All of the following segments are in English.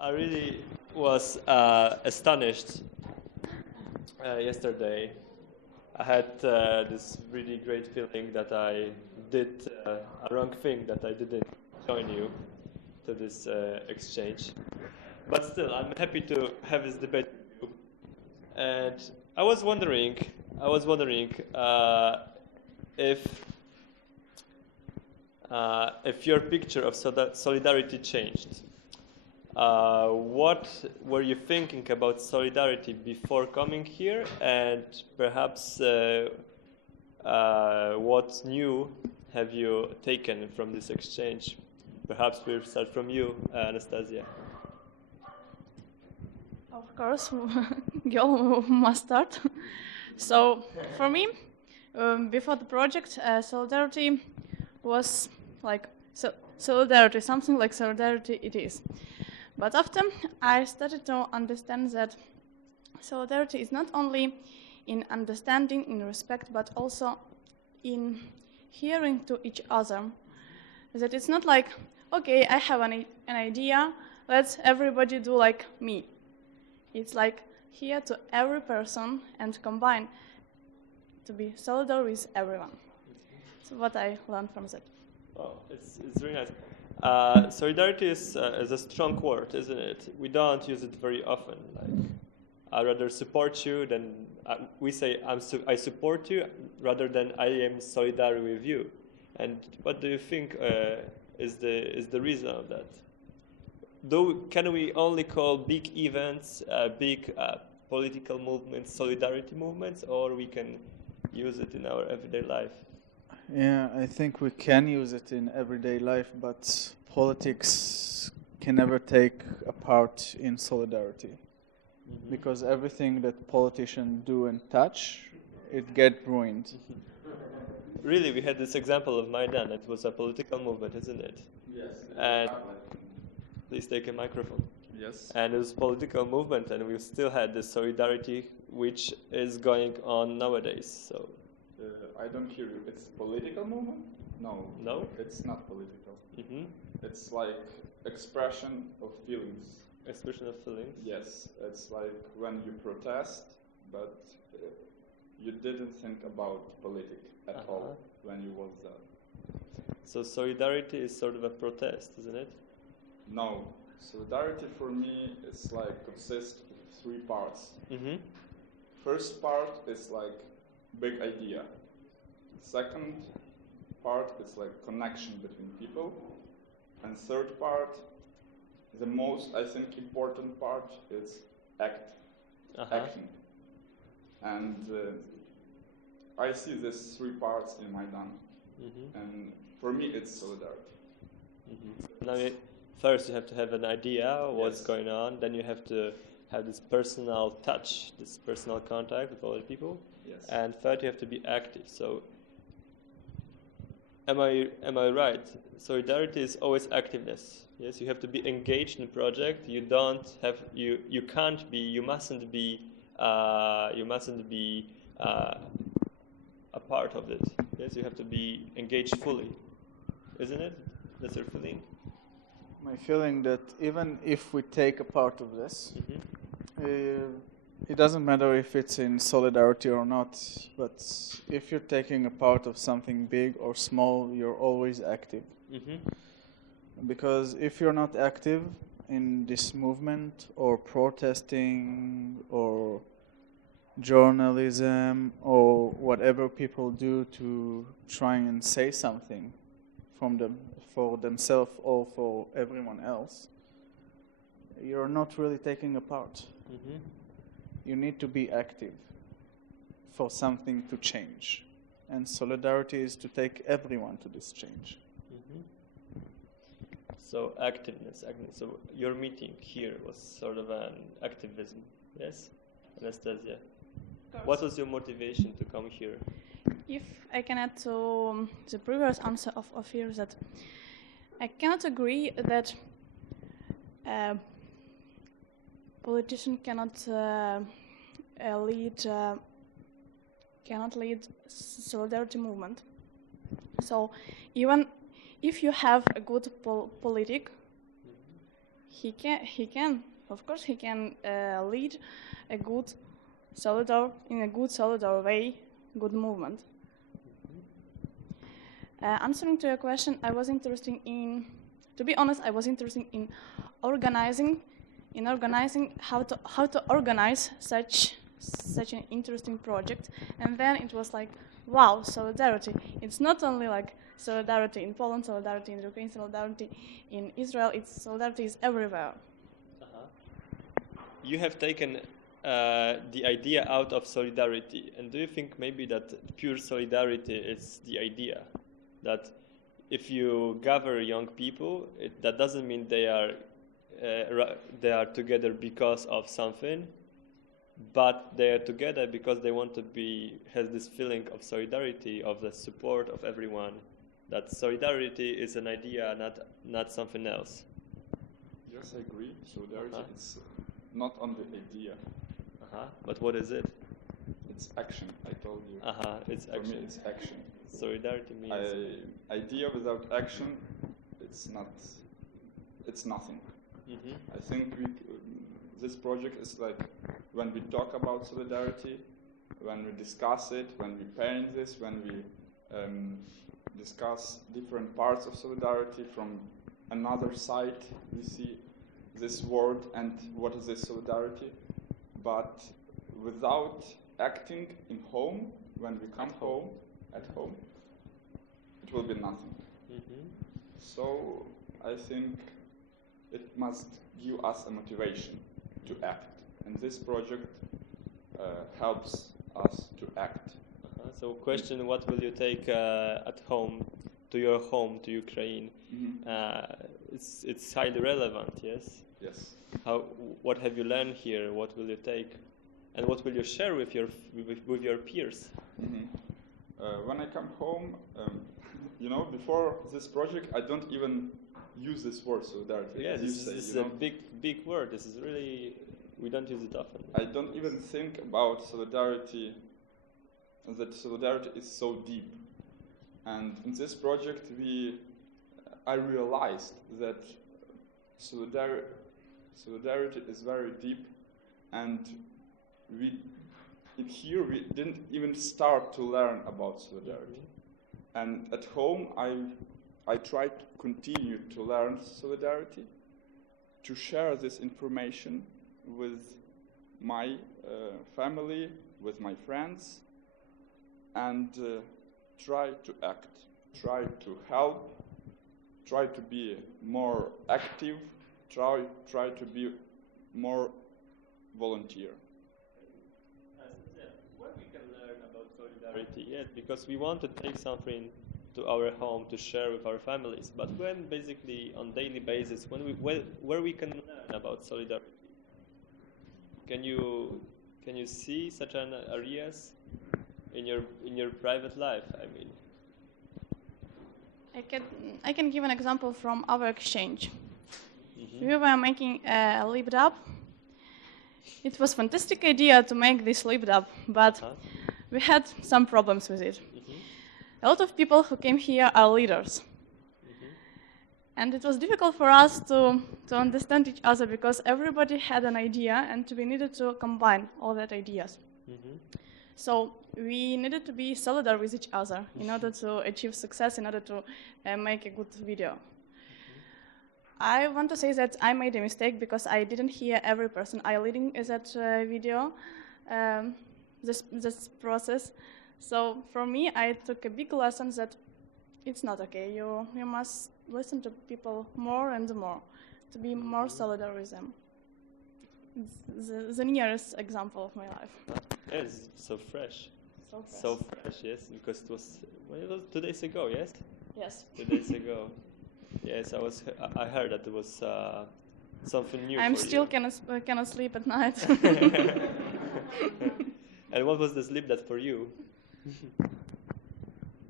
I really was astonished yesterday. I had this really great feeling that I did a wrong thing, that I didn't join you to this exchange. But still, I'm happy to have this debate with you. And I was wondering if your picture of solidarity changed. What were you thinking about solidarity before coming here, and perhaps what new have you taken from this exchange? Perhaps we'll start from you, Anastasia. Of course, girl must start. So, for me, before the project, solidarity was like solidarity, something like solidarity it is. But after I started to understand that solidarity is not only in understanding, in respect, but also in hearing to each other. That it's not like, okay, I have an idea, let's everybody do like me. It's like hear to every person and combine to be solidar with everyone. So what I learned from that. Well, it's really nice. Solidarity is a strong word, isn't it? We don't use it very often. Like, I rather support you than we say I support you rather than I am solidar with you. And what do you think is the reason of that? Can we only call big events, big political movements, solidarity movements, or we can use it in our everyday life? Yeah, I think we can use it in everyday life, but politics can never take a part in solidarity. Mm-hmm. Because everything that politicians do and touch, it gets ruined. Really, we had this example of Maidan. It was a political movement, isn't it? Yes. And please take a microphone. Yes. And it was a political movement, and we still had this solidarity, which is going on nowadays. So. I don't hear you. It's political movement? No. No? It's not political. Mm-hmm. It's like expression of feelings. Expression of feelings? Yes. It's like when you protest, but you didn't think about politics at all when you was there. So solidarity is sort of a protest, isn't it? No. Solidarity for me is like consists of three parts. Mm-hmm. First part is like big idea. Second part is like connection between people. And third part, the most, I think, important part is acting. And I see these three parts in Maidan. Mm-hmm. And for me, it's solidarity. Mm-hmm. Now, first you have to have an idea of what's going on, then you have to have this personal touch, this personal contact with other people. Yes. And third, you have to be active. So, am I right? Solidarity is always activeness. Yes, you have to be engaged in the project. You can't be. You mustn't be a part of it. Yes, you have to be engaged fully, isn't it? That's your feeling. My feeling that even if we take a part of this. Mm-hmm. It doesn't matter if it's in solidarity or not, but if you're taking a part of something big or small, you're always active. Mm-hmm. Because if you're not active in this movement or protesting or journalism or whatever people do to try and say something for themselves or for everyone else, you're not really taking a part. Mm-hmm. You need to be active for something to change. And solidarity is to take everyone to this change. Mm-hmm. So activeness. So your meeting here was sort of an activism, yes? Anastasia, what was your motivation to come here? If I can add to the previous answer of here, that I cannot agree that politician cannot lead solidarity movement. So even if you have a good politic, he can, of course, he can lead a good in a good solidar way, good movement. Answering to your question, to be honest, I was interested in organizing how to organize such an interesting project, and then it was like, wow, solidarity. It's not only like solidarity in Poland, solidarity in Ukraine, solidarity in Israel. Solidarity is everywhere. You have taken the idea out of solidarity, and do you think maybe that pure solidarity is the idea? That if you gather young people, that doesn't mean they are together because of something, but they are together because they want to has this feeling of solidarity, of the support of everyone. That solidarity is an idea, not something else. Yes, I agree. Solidarity is not only idea. But what is it? It's action. I told you. It's For action. me, it's action. Solidarity means Idea without action, it's nothing. I think this project is like when we talk about solidarity, when we discuss it, when we parent this, when we discuss different parts of solidarity from another side, we see this word and what is this solidarity. But without acting in home, when we come at home, it will be nothing. So I think it must give us a motivation to act, and this project helps us to act. So question, what will you take at home, to your home, to Ukraine? It's highly relevant, yes? Yes. What have you learned here? What will you take? And what will you share with your peers? When I come home, before this project, I don't even use this word solidarity. Yeah, this is a big word. This is really, we don't use it often. I don't even think about solidarity, that solidarity is so deep. And in this project, I realized that solidarity is very deep, and here we didn't even start to learn about solidarity. And at home, I tried to continue to learn solidarity, to share this information with my family, with my friends, and try to act, try to help, try to be more active, try to be more volunteer. What we can learn about solidarity, yes, because we want to take something to our home to share with our families, but when basically on daily basis, where we can learn about solidarity? Can you see such an areas in your private life? I mean, I can give an example from our exchange. We were making a lipda. It was a fantastic idea to make this lipda, but we had some problems with it. A lot of people who came here are leaders. And it was difficult for us to understand each other because everybody had an idea and we needed to combine all that ideas. So we needed to be solidar with each other in order to achieve success, in order to make a good video. I want to say that I made a mistake because I didn't hear every person I leading that video, this process. So for me, I took a big lesson that it's not okay. You must listen to people more and more to be more solidar with them. It's the nearest example of my life. Yes, so fresh. So fresh, yes, because it was 2 days ago, yes? Yes. 2 days ago. Yes, I heard that it was something new. I'm still cannot sleep at night. And what was the sleep that for you?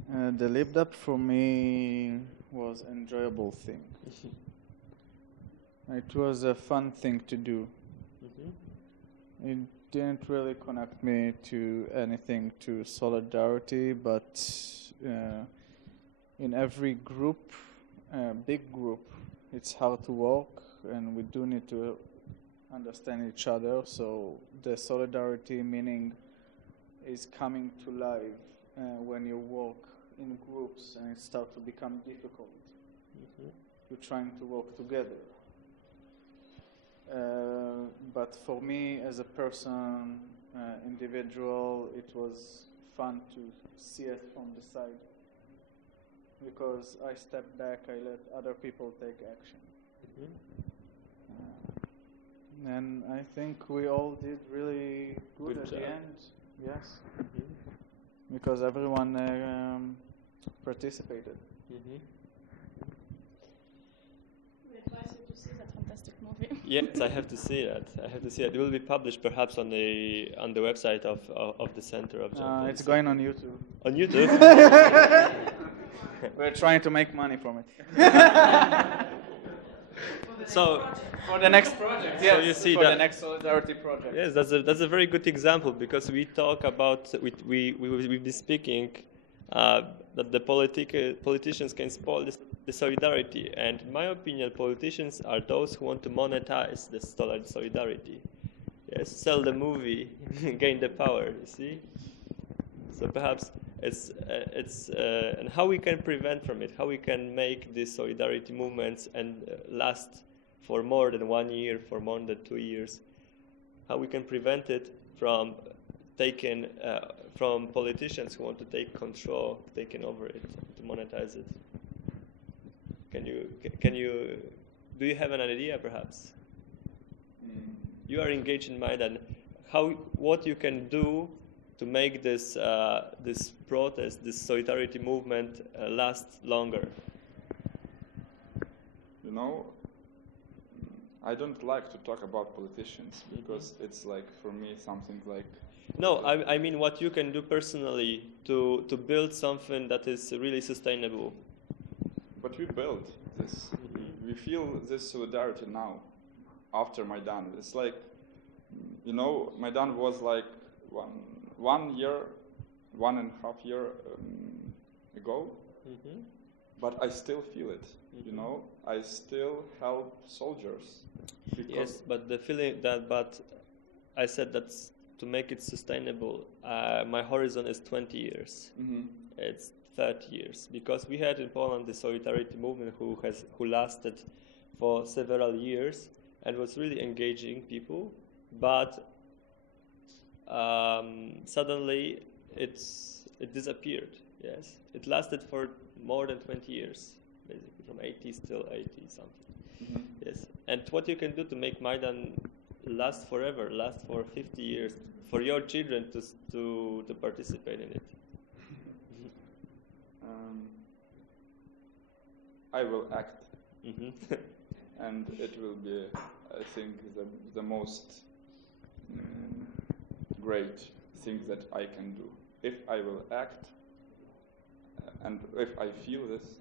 The lipda for me was an enjoyable thing. It was a fun thing to do. It didn't really connect me to anything to solidarity, but in every group, big group, it's hard to work, and we do need to understand each other. So the solidarity meaning is coming to life when you work in groups and it starts to become difficult. You're trying to work together. But for me, as a person, individual, it was fun to see it from the side. Because I stepped back, I let other people take action. And I think we all did really good at the end. Yes. Because everyone participated. We advise you to see that fantastic movie. Yes, I have to see that. It will be published perhaps on the website of the Center of Impuls. It's going on YouTube. On YouTube? We're trying to make money from it. So For the next project, yes. So you see for that the next solidarity project. yes, that's a very good example, because we talk about we've been speaking that the politicians can spoil the solidarity, and in my opinion, politicians are those who want to monetize the solidarity. Yes, sell the movie, gain the power. You see, so perhaps it's and how we can prevent from it, how we can make these solidarity movements and last for more than 1 year, for more than 2 years, how we can prevent it from taking from politicians who want to take control, taking over it, to monetize it. Do you have an idea, perhaps? You are engaged in Maidan. What you can do to make this protest, this solidarity movement last longer? You know, I don't like to talk about politicians because it's like, for me, something like... No, I mean what you can do personally to build something that is really sustainable. But we built this. We feel this solidarity now, after Maidan. It's like, you know, Maidan was like 1 year, 1.5 years ago. But I still feel it, you know. I still help soldiers. Yes, but the feeling but I said that's to make it sustainable. My horizon is 20 years. It's 30 years, because we had in Poland the solidarity movement who lasted for several years and was really engaging people, but suddenly it disappeared. Yes, it lasted for more than 20 years, basically from 80s till 80 something. Yes, and what you can do to make Maidan last forever, last for 50 years, for your children to participate in it. I will act, and it will be, I think, the most great thing that I can do. If I will act, and if I feel this,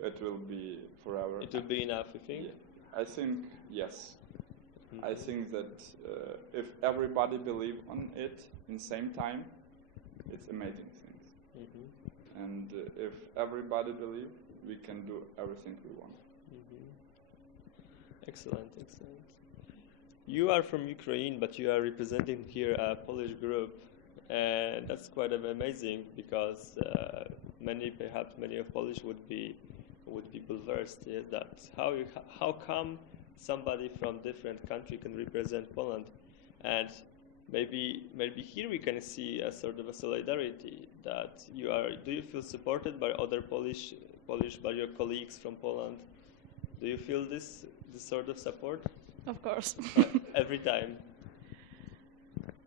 it will be forever. It will be enough, you think? Yeah. I think yes. I think that if everybody believe on it in same time, it's amazing things. And if everybody believe, we can do everything we want. Excellent. You are from Ukraine, but you are representing here a Polish group, and that's quite amazing, because many of Polish would be bulversed. Yes, that how come somebody from different country can represent Poland, and maybe here we can see a sort of a solidarity that you are. Do you feel supported by other Polish by your colleagues from Poland? Do you feel this sort of support? Of course. Every time.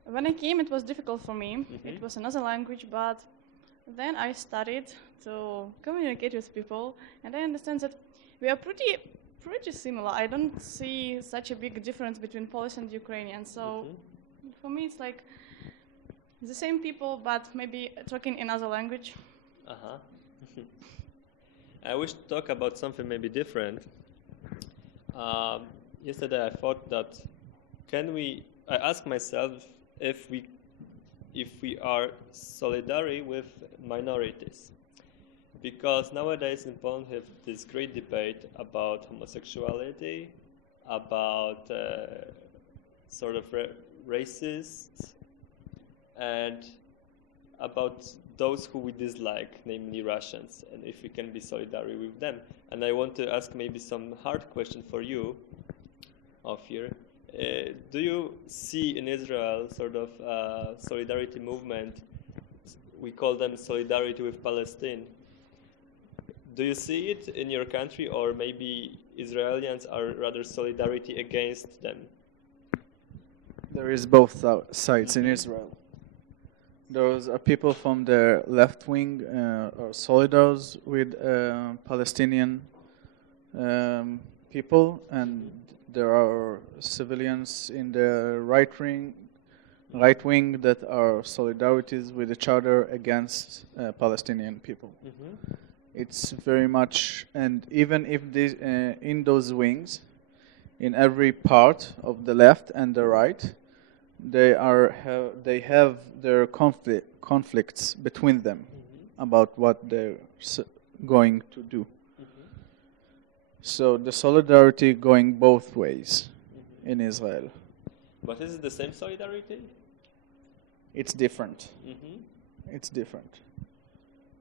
When I came, it was difficult for me. It was another language, but then I started to communicate with people, and I understand that we are pretty similar. I don't see such a big difference between Polish and Ukrainian. So for me, it's like the same people, but maybe talking another language. I wish to talk about something maybe different. Yesterday I thought that I asked myself if we are solidary with minorities, because nowadays in Poland we have this great debate about homosexuality, about sort of racists, and about those who we dislike, namely Russians, and if we can be solidary with them. And I want to ask maybe some hard question for you, Ofir. Do you see in Israel sort of solidarity movement? We call them solidarity with Palestine. Do you see it in your country, or maybe Israelis are rather solidarity against them? There is both sides in Israel. Those are people from the left wing are solidars with Palestinian people, and there are civilians in the right wing that are solidarities with each other against Palestinian people. Mm-hmm. It's very much, and even if in those wings, in every part of the left and the right, they have their conflicts between them about what they're going to do. So the solidarity going both ways in Israel. But is it the same solidarity? It's different. Mm-hmm. It's different.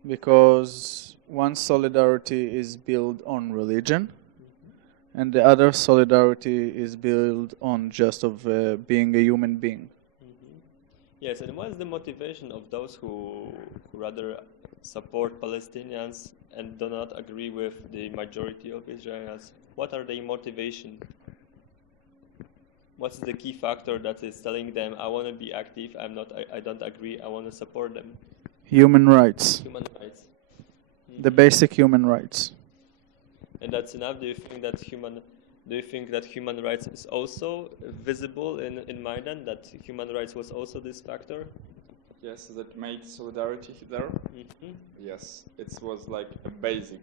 Because one solidarity is built on religion, and the other solidarity is built on just of being a human being. Mm-hmm. Yes, and what is the motivation of those who rather support Palestinians and do not agree with the majority of Israelis? What are their motivation? What's the key factor that is telling them, I want to be active, I don't agree, I want to support them? Human rights. Human rights. Mm-hmm. The basic human rights. And that's enough? Do you think that human rights is also visible in Maidan, that human rights was also this factor? Yes, that made solidarity there. Mm-hmm. Yes, it was like a basic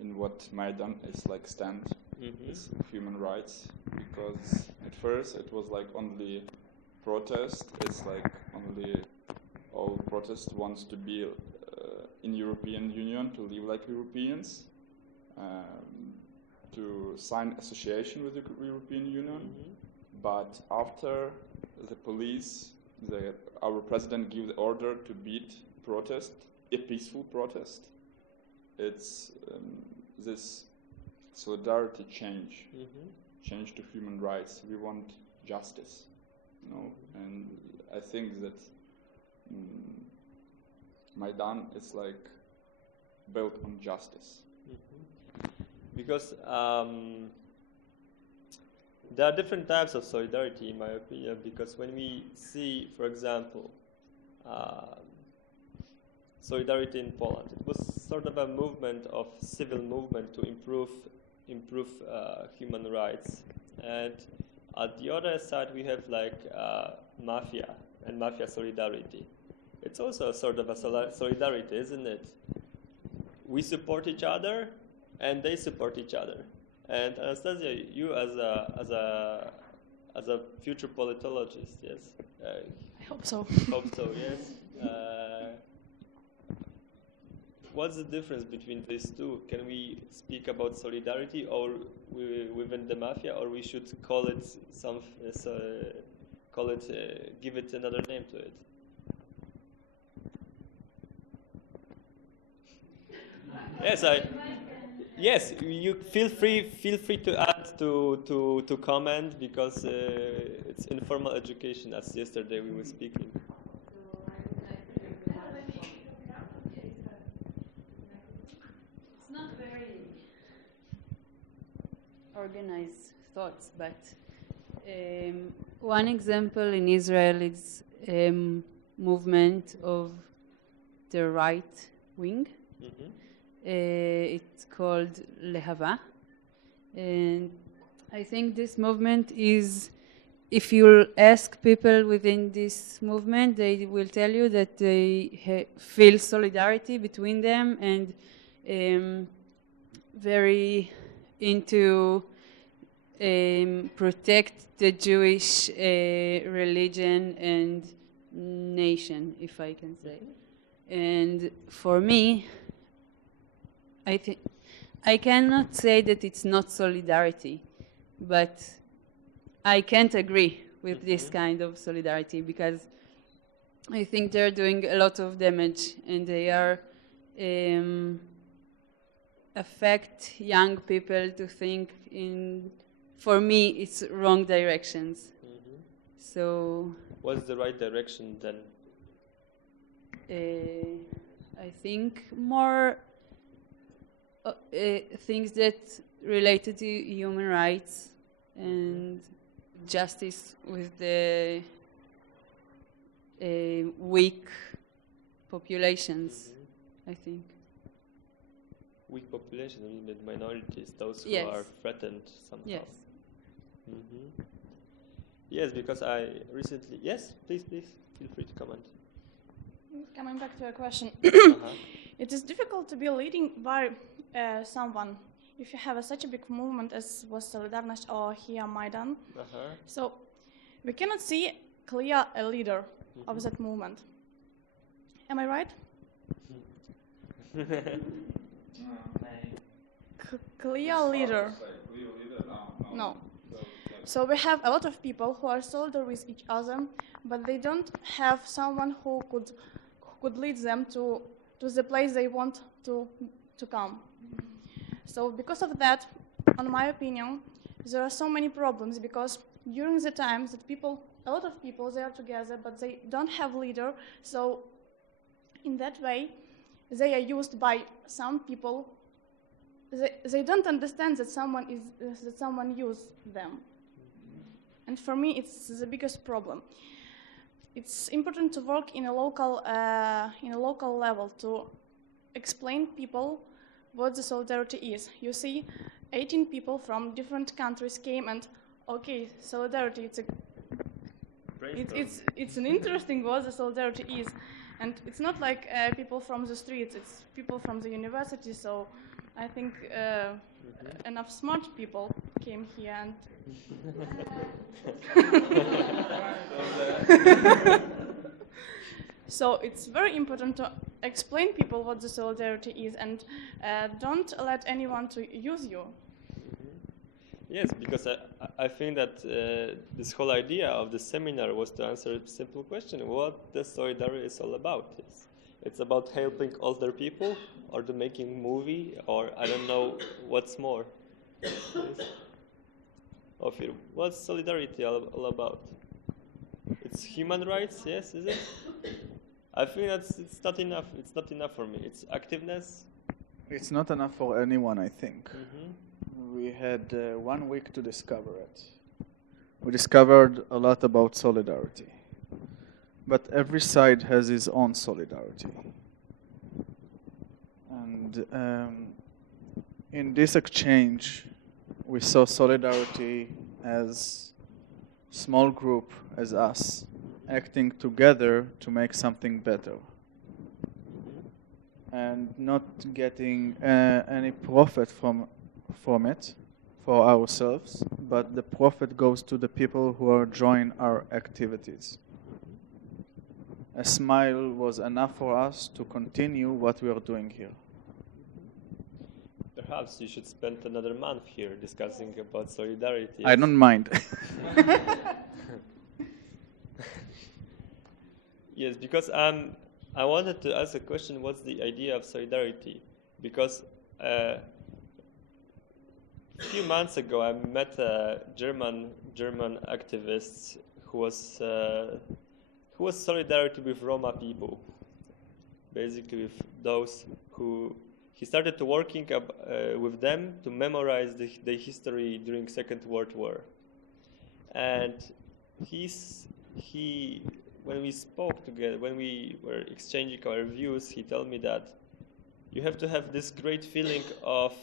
in what Maidan is like stand. Mm-hmm. Is human rights, because at first it was like only protest. It's like only all protest wants to be in European Union, to live like Europeans, to sign association with the European Union. Mm-hmm. But after the police, our president gave the order to beat protest, a peaceful protest. It's this solidarity change to human rights. We want justice, and I think that Maidan is like built on justice. Mm-hmm. Because there are different types of solidarity, in my opinion, because when we see, for example, solidarity in Poland, it was sort of a movement of civil movement to improve human rights. And at the other side, we have like mafia and mafia solidarity. It's also a sort of a solidarity, isn't it? We support each other, and they support each other. And Anastasia, you as a future politologist, yes? I hope so. Hope so, yes. What's the difference between these two? Can we speak about solidarity or within the mafia, or we should call it give it another name to it? Yes, you feel free to add to comment, because it's informal education, as yesterday we were speaking. It's not very organized thoughts, but one example in Israel is movement of the right wing. Mm-hmm. It's called Lehava, and I think this movement is, if you ask people within this movement, they will tell you that they feel solidarity between them, and very into protect the Jewish religion and nation, if I can say. And for me, I cannot say that it's not solidarity, but I can't agree with this kind of solidarity because I think they're doing a lot of damage and they are affect young people to think in, for me, it's wrong directions. So what's the right direction then? I think more things that related to human rights and justice with the weak populations, I think. Weak population, I mean the minorities, those who Yes. are threatened somehow. Yes. Yes, because I recently... Yes, please, feel free to comment. Coming back to your question, Uh-huh. it is difficult to be leading by someone if you have such a big movement as was Solidarność or here Maidan. Uh-huh. So we cannot see clear a leader of that movement. Am I right? Clear leader. No. So we have a lot of people who are solidar with each other, but they don't have someone who could lead them to the place they want to come. So because of that, in my opinion, there are so many problems because during the times that a lot of people, they are together, but they don't have leader. So in that way, they are used by some people. They don't understand that someone used them. And for me, it's the biggest problem. It's important to work in a local level to explain people what the solidarity is. You see, 18 people from different countries came and, okay, solidarity, it's an interesting what the solidarity is. And it's not like people from the streets, it's people from the university, so I think enough smart people came here and so it's very important to explain people what the solidarity is and don't let anyone to use you. Yes, because I think that this whole idea of the seminar was to answer a simple question: what the solidarity is all about. It's about helping older people, or to making movie, or I don't know what's more. Yes. Ofir, what's solidarity all about? It's human rights, yes, is it? I think it's not enough. It's not enough for me. It's activeness. It's not enough for anyone, I think. We had 1 week to discover it. We discovered a lot about solidarity. But every side has its own solidarity. And in this exchange, we saw solidarity as small group, as us, acting together to make something better. And not getting any profit from it for ourselves, but the profit goes to the people who are joining our activities. A smile was enough for us to continue what we are doing here. Perhaps you should spend another month here discussing about solidarity. I don't mind. Yes, because I wanted to ask a question: what's the idea of solidarity? Because a few months ago, I met a German activist who was solidarity with Roma people, basically with those who he started to working with them to memorize the history during Second World War, and when we spoke together, when we were exchanging our views, he told me that you have to have this great feeling of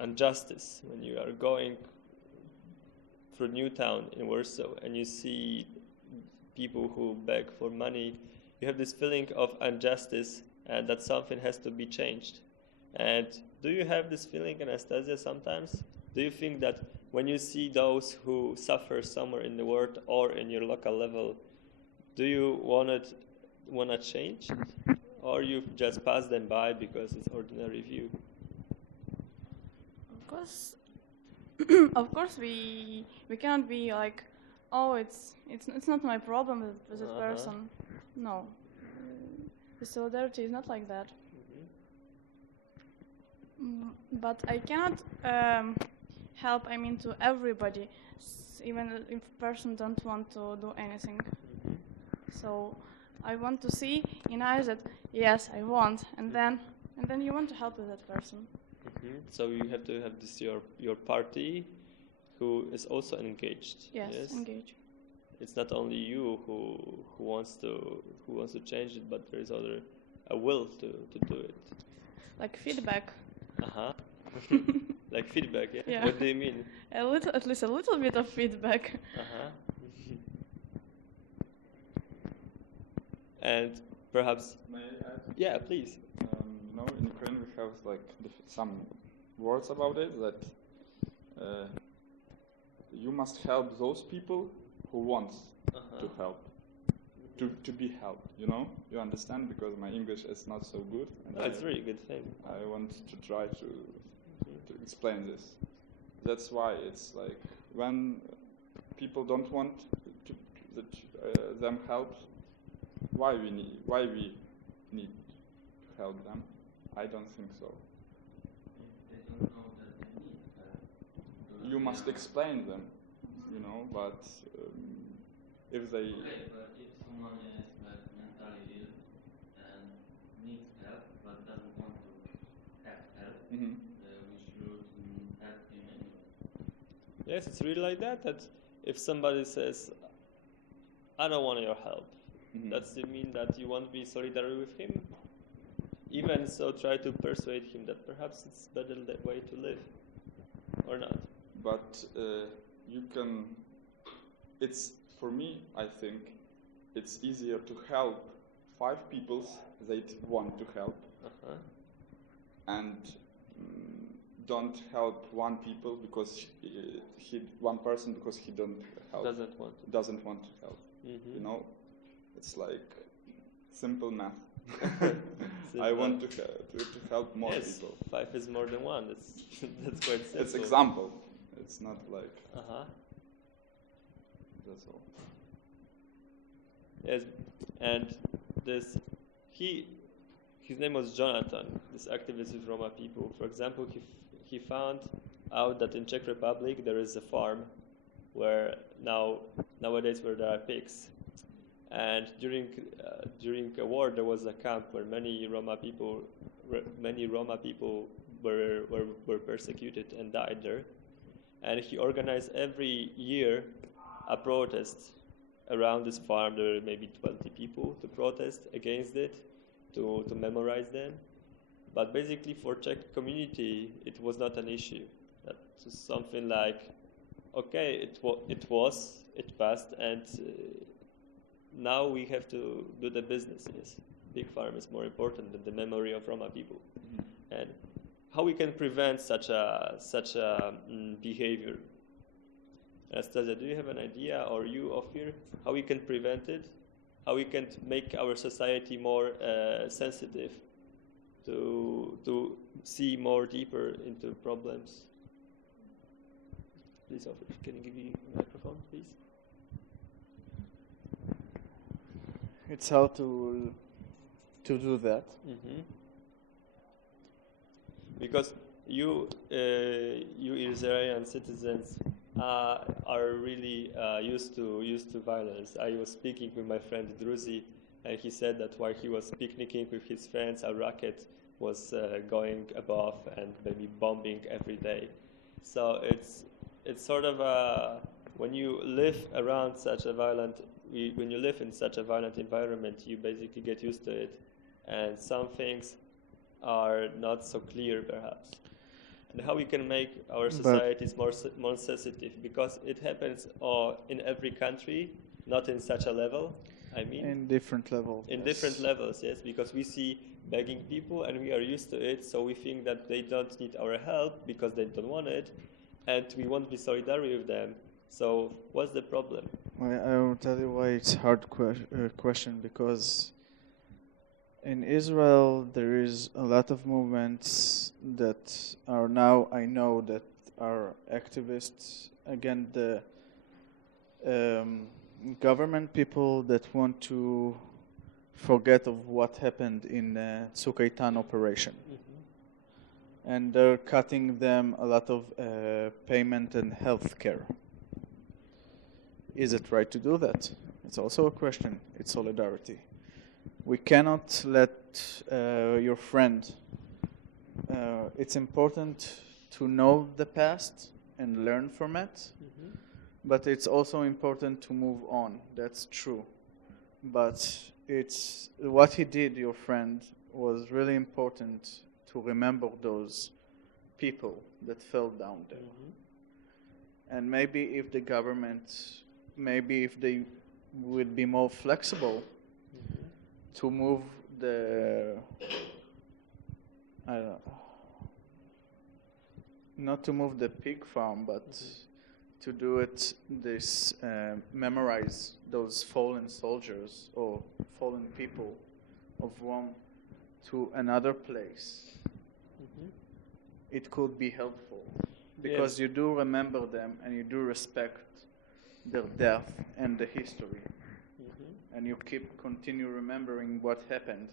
injustice when you are going through Newtown in Warsaw and you see people who beg for money. You have this feeling of injustice and that something has to be changed. And do you have this feeling, Anastasia, sometimes? Do you think that when you see those who suffer somewhere in the world or in your local level, do you wanna change, or you just pass them by because it's ordinary view? Of course, we cannot be like, oh, it's not my problem with this person. No, the solidarity is not like that. But I cannot help. I mean, to everybody, even if person don't want to do anything. So I want to see in eyes that yes, I want, and then you want to help with that person. So you have to have this your party, who is also engaged. Yes, engaged. It's not only you who wants to change it, but there is a will to do it. Like feedback. Like feedback, yeah? Yeah. What do you mean? At least a little bit of feedback. And perhaps, May I add? yeah, please. In Ukraine we have like some words about it that you must help those people who want to help, to be helped. You understand, because my English is not so good. And It's a very good thing. I want to try to explain this. That's why it's like when people don't want them help, why we need to help them? I don't think so. They don't know that they need help. You must explain them, but if they... Okay, but if someone is like mentally ill and needs help but doesn't want to have help, we should help him anyway. Yes, it's really like that if somebody says, I don't want your help, does it mean that you won't be solidary with him? Even so, try to persuade him that perhaps it's better that way to live, or not. But you can... For me, I think, it's easier to help 5 people that want to help, and don't help one person because he doesn't want to help. It's like simple math. I want to help more people. 5 is more than 1. That's quite simple. It's example. It's not like... That's all. Yes, and his name was Jonathan, this activist with Roma people. For example, he found out that in Czech Republic there is a farm where nowadays where there are pigs. And during a war, there was a camp where many Roma people were persecuted and died there. And he organized every year a protest around this farm. There were maybe 20 people to protest against it, to memorize them. But basically, for Czech community, it was not an issue. That was something like, okay, it passed, and now we have to do the business. Yes, big farm is more important than the memory of Roma people. And how we can prevent such a behavior? Anastasia, do you have an idea, or you, Ofir, how we can prevent it? How we can make our society more sensitive to see more deeper into problems? Please, Ofir, can you give me a microphone, please? It's how to do that. Because you Israeli citizens are really used to violence. I was speaking with my friend Druzi, and he said that while he was picnicking with his friends, a rocket was going above and maybe bombing every day. So it's sort of when you live around such a when you live in such a violent environment, you basically get used to it, and some things are not so clear, perhaps. And how we can make our societies more sensitive, because it happens in every country, not in such a level. I mean, in different levels. In different levels, yes, because we see begging people and we are used to it, so we think that they don't need our help because they don't want it, and we won't be solidary with them. So what's the problem? I will tell you why it's a hard question, because in Israel there is a lot of movements that are now, I know, that are activists against the government people that want to forget of what happened in Tzuk Eitan operation. And they're cutting them a lot of payment and health care. Is it right to do that? It's also a question. It's solidarity. We cannot let your friend. It's important to know the past and learn from it, but it's also important to move on. That's true. But it's what he did, your friend, was really important to remember those people that fell down there. And maybe if the government, maybe if they would be more flexible to move the, I don't know, not to move the pig farm, but to do it, this, memorize those fallen soldiers or fallen people of Rome to another place. It could be helpful, because you do remember them and you do respect their death and the history, and you continue remembering what happened.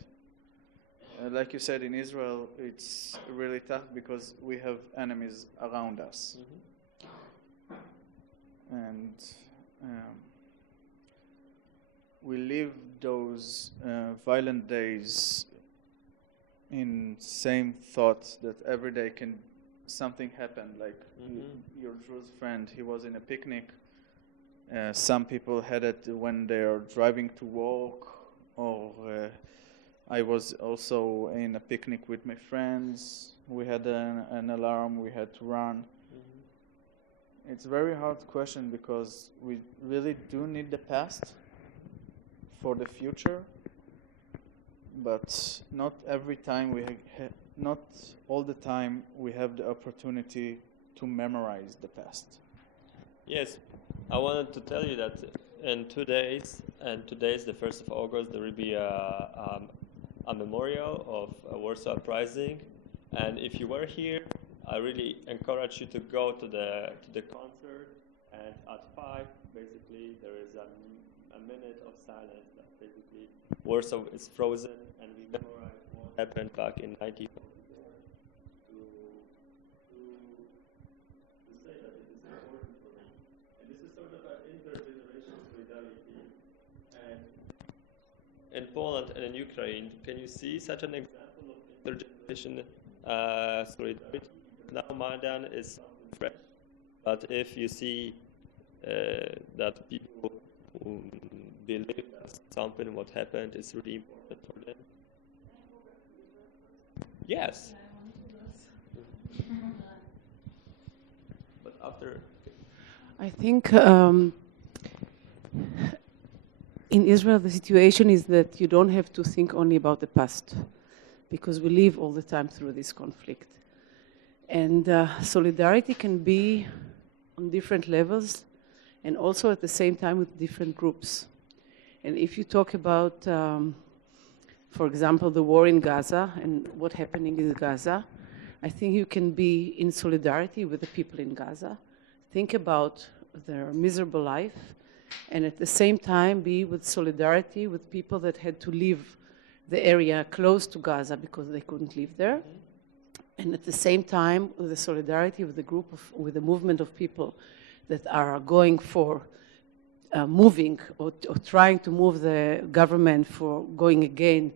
Like you said, in Israel, it's really tough because we have enemies around us. And we live those violent days in same thoughts that every day can something happen. Like your Druze friend, he was in a picnic. Some people had it when they are driving to work, or I was also in a picnic with my friends. We had an alarm, we had to run. It's a very hard question, because we really do need the past for the future, but not every time not all the time we have the opportunity to memorize the past. Yes, I wanted to tell you that in 2 days, and today is the 1st of August, there will be a memorial of Warsaw Uprising, and if you were here, I really encourage you to go to the concert, and at 5, basically, there is a minute of silence that basically Warsaw is frozen, and we memorize what happened back in 1944 to say that it is important for me. And this is sort of an intergenerational solidarity. And in Poland and in Ukraine, can you see such an example of intergenerational solidarity? Now Maidan is something fresh, but if you see that people who believe that something what happened is really important for them. Yes. But after, I think in Israel the situation is that you don't have to think only about the past, because we live all the time through this conflict. And solidarity can be on different levels, and also at the same time with different groups. And if you talk about, for example, the war in Gaza and what's happening in Gaza, I think you can be in solidarity with the people in Gaza, think about their miserable life, and at the same time be with solidarity with people that had to leave the area close to Gaza because they couldn't live there. And at the same time, with the solidarity with with the movement of people that are going for moving or trying to move the government for going again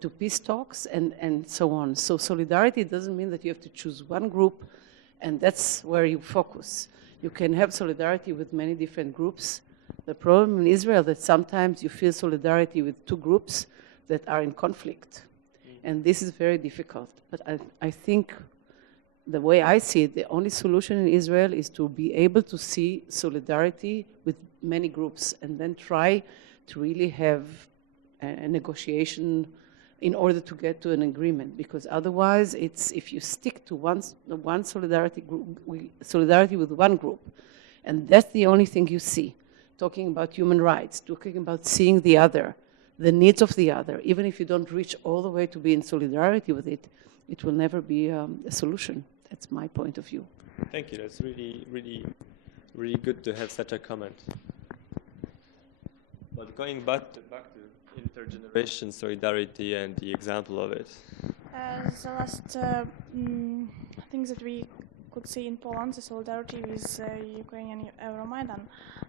to peace talks and so on. So solidarity doesn't mean that you have to choose one group and that's where you focus. You can have solidarity with many different groups. The problem in Israel is that sometimes you feel solidarity with two groups that are in conflict. And this is very difficult. But I think the way I see it, the only solution in Israel is to be able to see solidarity with many groups and then try to really have a negotiation in order to get to an agreement. Because otherwise, it's if you stick to one solidarity group, solidarity with one group, and that's the only thing you see. talking about human rights, talking about seeing the other, the needs of the other, even if you don't reach all the way to be in solidarity with it, it will never be a solution. That's my point of view. Thank you. That's really, really, really good to have such a comment. But going back to intergeneration solidarity and the example of it. The last things that we could see in Poland, the solidarity with Ukrainian Euromaidan,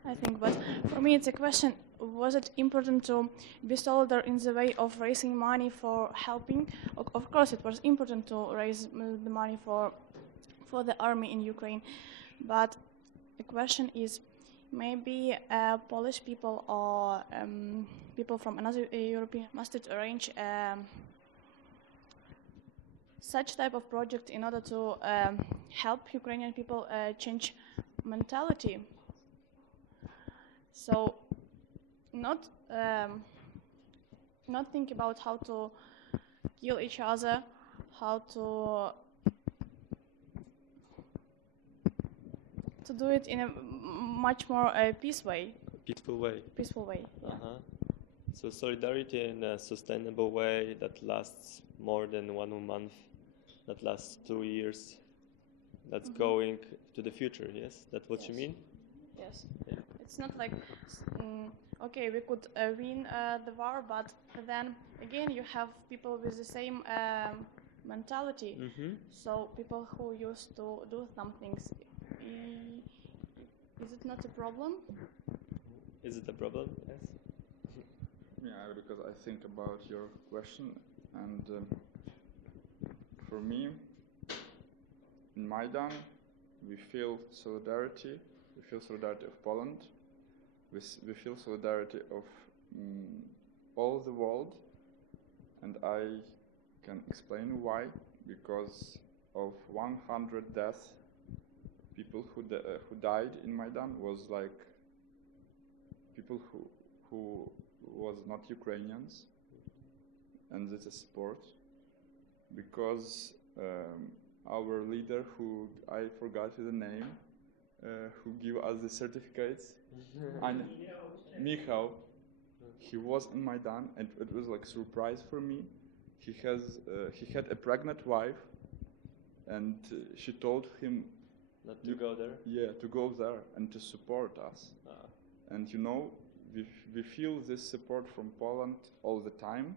I think. But for me, it's a question: was it important to be solidar in the way of raising money for helping? Of course, it was important to raise the money for the army in Ukraine, but the question is, maybe Polish people or people from another European must arrange such type of project in order to help Ukrainian people change mentality. So not think about how to kill each other, how to do it in a much more peaceful way. Peaceful way. Peaceful way. Yeah. So solidarity in a sustainable way that lasts more than 1 month, that lasts 2 years, that's going to the future. Yes, that's what you mean. Yes. Yeah. It's not like okay, we could win the war, but then again you have people with the same mentality. So people who used to do some things. Is it not a problem? Is it a problem? Yes. Yeah, because I think about your question, and for me, in Maidan, we feel solidarity. We feel solidarity of Poland. We feel solidarity of all the world, and I can explain why. Because of 100 deaths, people who died in Maidan was like people who was not Ukrainians, and this is sport. Because our leader, who I forgot his name, who gave us the certificates, and Michał, he was in Maidan, and it was like a surprise for me. He had a pregnant wife, and she told him not to go there. Yeah, to go there and to support us. And you know, we feel this support from Poland all the time,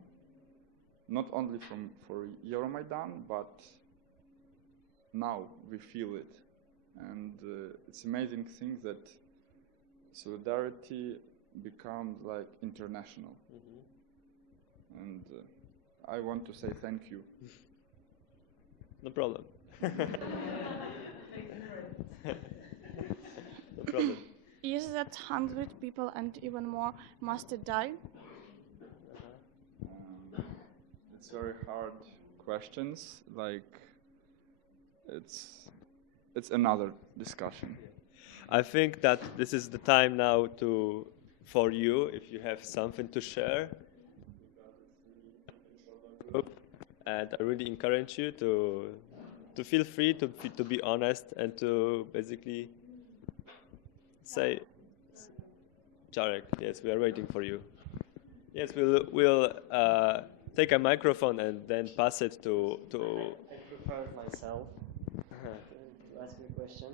not only for Euromaidan, but now we feel it. And it's amazing thing that solidarity becomes like international. And I want to say thank you. No problem. No problem. Is that 100 people and even more must die? It's very hard questions. Like it's another discussion. I think that this is the time now for you, if you have something to share. And I really encourage you to feel free to be honest and to basically say, Jarek, yes, we are waiting for you. Yes, we'll take a microphone and then pass it to. I prepared myself to ask you a question.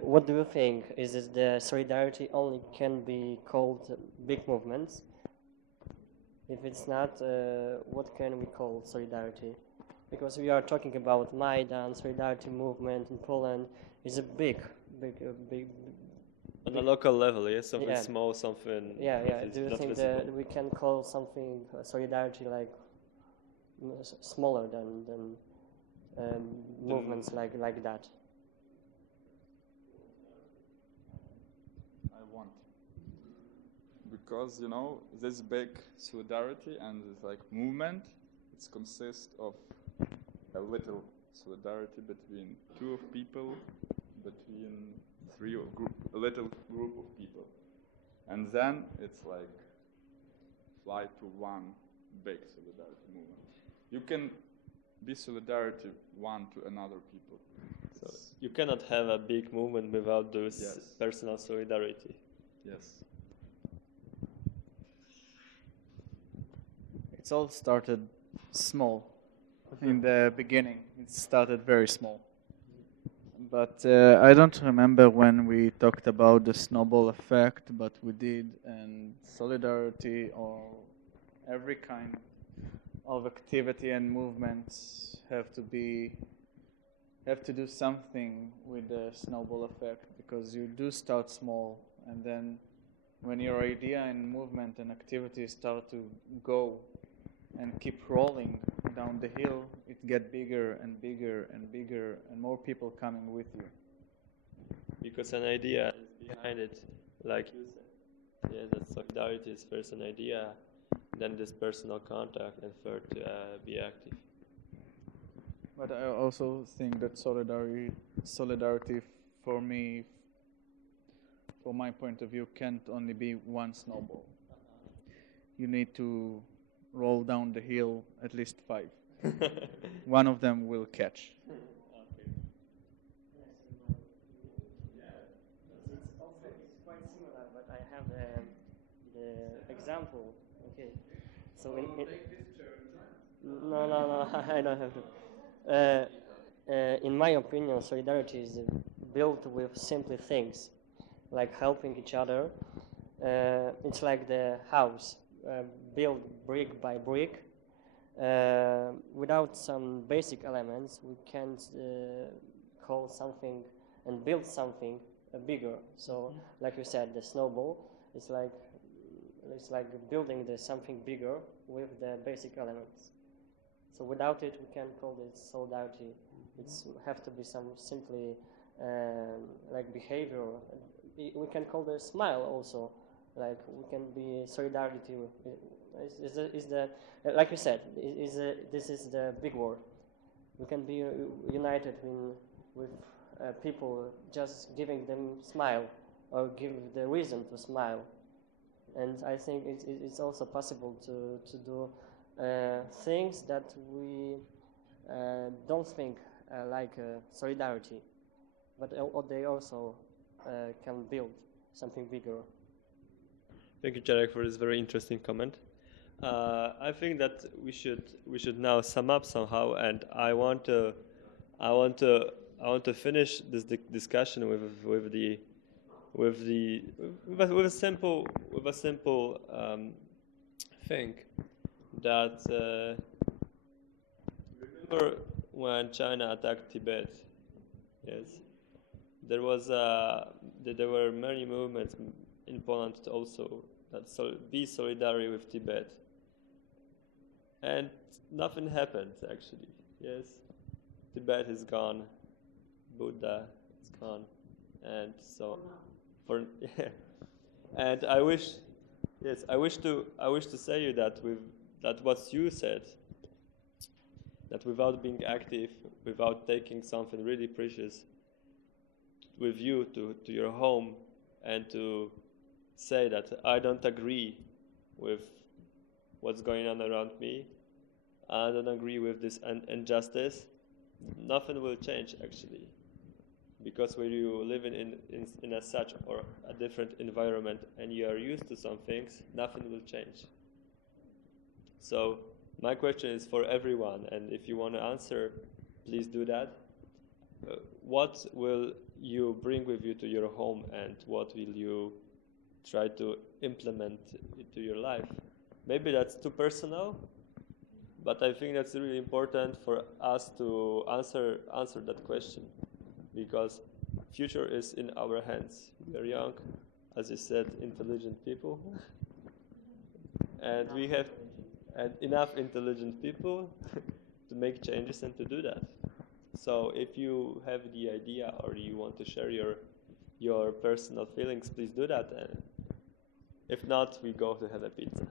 What do you think? Is it the solidarity only can be called big movements? If it's not, what can we call solidarity? Because we are talking about Maidan, solidarity movement in Poland is a big. On a local level, yes, something small, something. Yeah. Do you think that we can call something solidarity like smaller than movements like that? I want, because you know this big solidarity and this like movement, it consists of a little solidarity between two of people, between a little group of people, and then it's like fly to one big solidarity movement. You can be solidarity one to another people. So you cannot have a big movement without those personal solidarity. Yes. It's all started small. In the beginning, it started very small. But I don't remember when we talked about the snowball effect, but we did, and solidarity or every kind of activity and movements have to do something with the snowball effect, because you do start small, and then when your idea and movement and activity start to go and keep rolling down the hill, it gets bigger and bigger and bigger, and more people coming with you. Because an idea is behind it, like you said. Yeah, that solidarity is first an idea, then this personal contact, and third be active. But I also think that solidarity for me, from my point of view, can't only be one snowball. You need to roll down the hill at least 5. One of them will catch. It's quite similar, but I have the example. Okay, so no, I don't have to. In my opinion, solidarity is built with simple things, like helping each other. It's like the house, built brick by brick. Without some basic elements, we can't call something and build something bigger. So, like you said, the snowball is like building something bigger with the basic elements. So without it, we can't call it solidarity. It's have to be some simply like behavior. We can call it a smile also. Like we can be solidarity. Is the like you said? This is the big word. We can be united with people, just giving them smile or give the reason to smile. And I think it's also possible to do things that we don't think like solidarity, but they also can build something bigger. Thank you, Jarek, for this very interesting comment. I think that we should now sum up somehow, and I want to finish this discussion with a simple thing that remember when China attacked Tibet. Yes, there were many movements in Poland also that be solidary with Tibet, and nothing happened actually. Yes, Tibet is gone, Buddha is gone, and so for yeah. And I wish to say you that what you said, that without being active, without taking something really precious with you to your home, and to say that I don't agree with what's going on around me, I don't agree with this injustice, nothing will change actually. Because when you live in a such or a different environment and you are used to some things, nothing will change. So my question is for everyone, and if you want to answer, please do that. What will you bring with you to your home, and what will you try to implement into your life? Maybe that's too personal, but I think that's really important for us to answer that question, because future is in our hands. We are young, as you said, intelligent people, and we have enough intelligent people to make changes and to do that. So if you have the idea or you want to share your personal feelings, please do that. And if not, we go to have a pizza.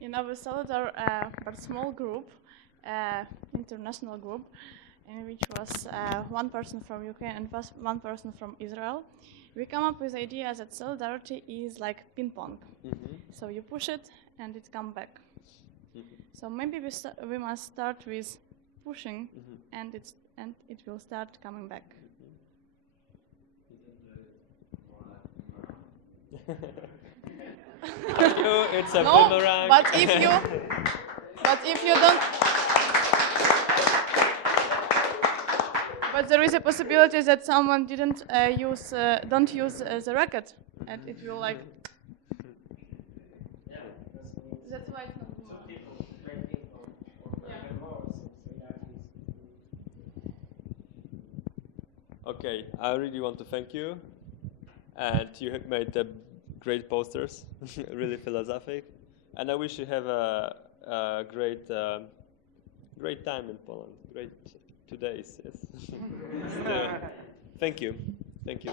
In our solidar but small group, international group, in which was one person from Ukraine and one person from Israel, we come up with the idea that solidarity is like ping pong. Mm-hmm. So you push it and it comes back. Mm-hmm. So maybe we must start with pushing, Mm-hmm. and it will start coming back. Isn't it more like For you, it's a No, boomerang. but if you don't, but there is a possibility that someone don't use the racket, and it will like. That's why it's not. Okay, I really want to thank you, and you have made the great posters, really philosophic, and I wish you have a great time in Poland. Great 2 days, yes. Thank you. Thank you.